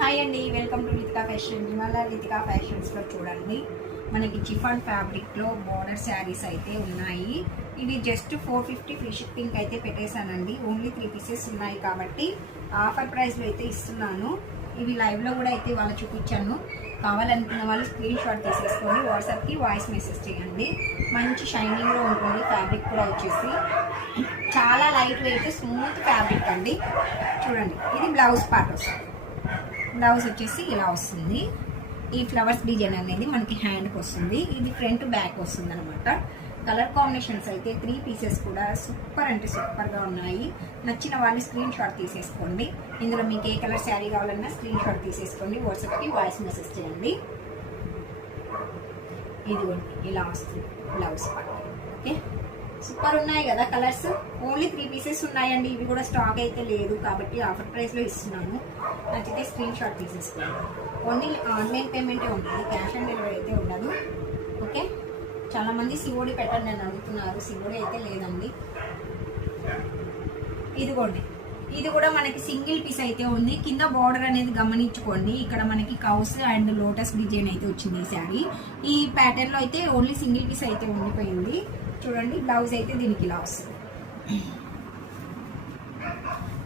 Hi అండి, welcome to Litika fashion. ఇవాళ లితికా ఫ్యాషన్స్లో చూడండి, మనకి చిఫాన్ ఫ్యాబ్రిక్లో బోర్డర్ శారీస్ అయితే ఉన్నాయి. ఇవి జస్ట్ 450 ఫ్రీ షిప్పింగ్ అయితే పెట్టేశానండి. ఓన్లీ 3 పీసెస్ ఉన్నాయి కాబట్టి ఆఫర్ ప్రైస్లో అయితే ఇస్తున్నాను. ఇవి లైవ్లో కూడా అయితే వాళ్ళు చూపించాను. కావాలనుకున్న వాళ్ళు స్క్రీన్ షాట్ తీసేసుకొని వాట్సాప్కి వాయిస్ మెసేజ్ చేయండి. మంచి షైనింగ్లో ఉంటుంది. ఫ్యాబ్రిక్ కూడా వచ్చేసి చాలా లైట్ వెయిట్ స్మూత్ ఫ్యాబ్రిక్ అండి. చూడండి, ఇది బ్లౌజ్ పార్ట్ వస్తుంది. బ్లౌజ్ వచ్చేసి ఇలా వస్తుంది. ఈ ఫ్లవర్స్ డిజైన్ అనేది మనకి హ్యాండ్కి వస్తుంది. ఇది ఫ్రంట్ బ్యాక్ వస్తుంది అనమాట. కలర్ కాంబినేషన్స్ అయితే 3 పీసెస్ కూడా సూపర్ అంటే సూపర్గా ఉన్నాయి. నచ్చిన వాళ్ళు స్క్రీన్ షాట్ తీసేసుకోండి. ఇందులో మీకు ఏ కలర్ శారీ కావాలన్నా స్క్రీన్ షాట్ తీసేసుకోండి. వాట్సాప్కి వాయిస్ మెసేజ్ చేయండి. ఇదిగోండి, ఇలా వస్తుంది బ్లౌజ్ పార్ట్. ఓకే, సూపర్ ఉన్నాయి కదా కలర్స్. ఓన్లీ 3 పీసెస్ ఉన్నాయండి. ఇవి కూడా స్టాక్ అయితే లేదు కాబట్టి ఆఫర్ ప్రైస్లో ఇస్తున్నాను. నచ్చితే స్క్రీన్ షాట్ తీసేసుకోండి. ఓన్లీ ఆన్లైన్ పేమెంటే ఉంటుంది, క్యాష్ ఆన్ డెలివరీ అయితే ఉండదు. ఓకే, చాలామంది సిఓడి పెట్టండి అని అడుగుతున్నారు. సిఓడి అయితే లేదండి. ఇదిగోండి, ఇది కూడా మనకి సింగిల్ పీస్ అయితే ఉంది. కింద బార్డర్ అనేది గమనించుకోండి. ఇక్కడ మనకి కౌస్ అండ్ లోటస్ డిజైన్ అయితే వచ్చింది ఈ శారీ. ఈ ప్యాటర్న్లో అయితే ఓన్లీ సింగిల్ పీస్ అయితే ఉండిపోయింది. చూడండి, బ్లౌజ్ అయితే దీనికి ఇలా వస్తుంది.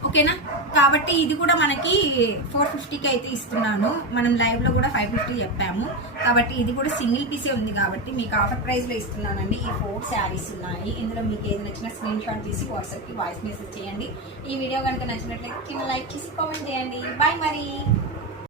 ఓకేనా, కాబట్టి ఇది కూడా మనకి 450కి అయితే ఇస్తున్నాను. మనం లైవ్లో కూడా 550 చెప్పాము కాబట్టి ఇది కూడా సింగిల్ పీసే ఉంది కాబట్టి మీకు ఆఫర్ ప్రైస్లో ఇస్తున్నానండి. ఈ 4 శారీస్ ఉన్నాయి. ఇందులో మీకు ఏది నచ్చినా స్క్రీన్ షాట్ తీసి వాట్సాప్కి వాయిస్ మెసేజ్ చేయండి. ఈ వీడియో కనుక నచ్చినట్లయితే కింద లైక్ చేసి కామెంట్ చేయండి. బాయ్ మరి.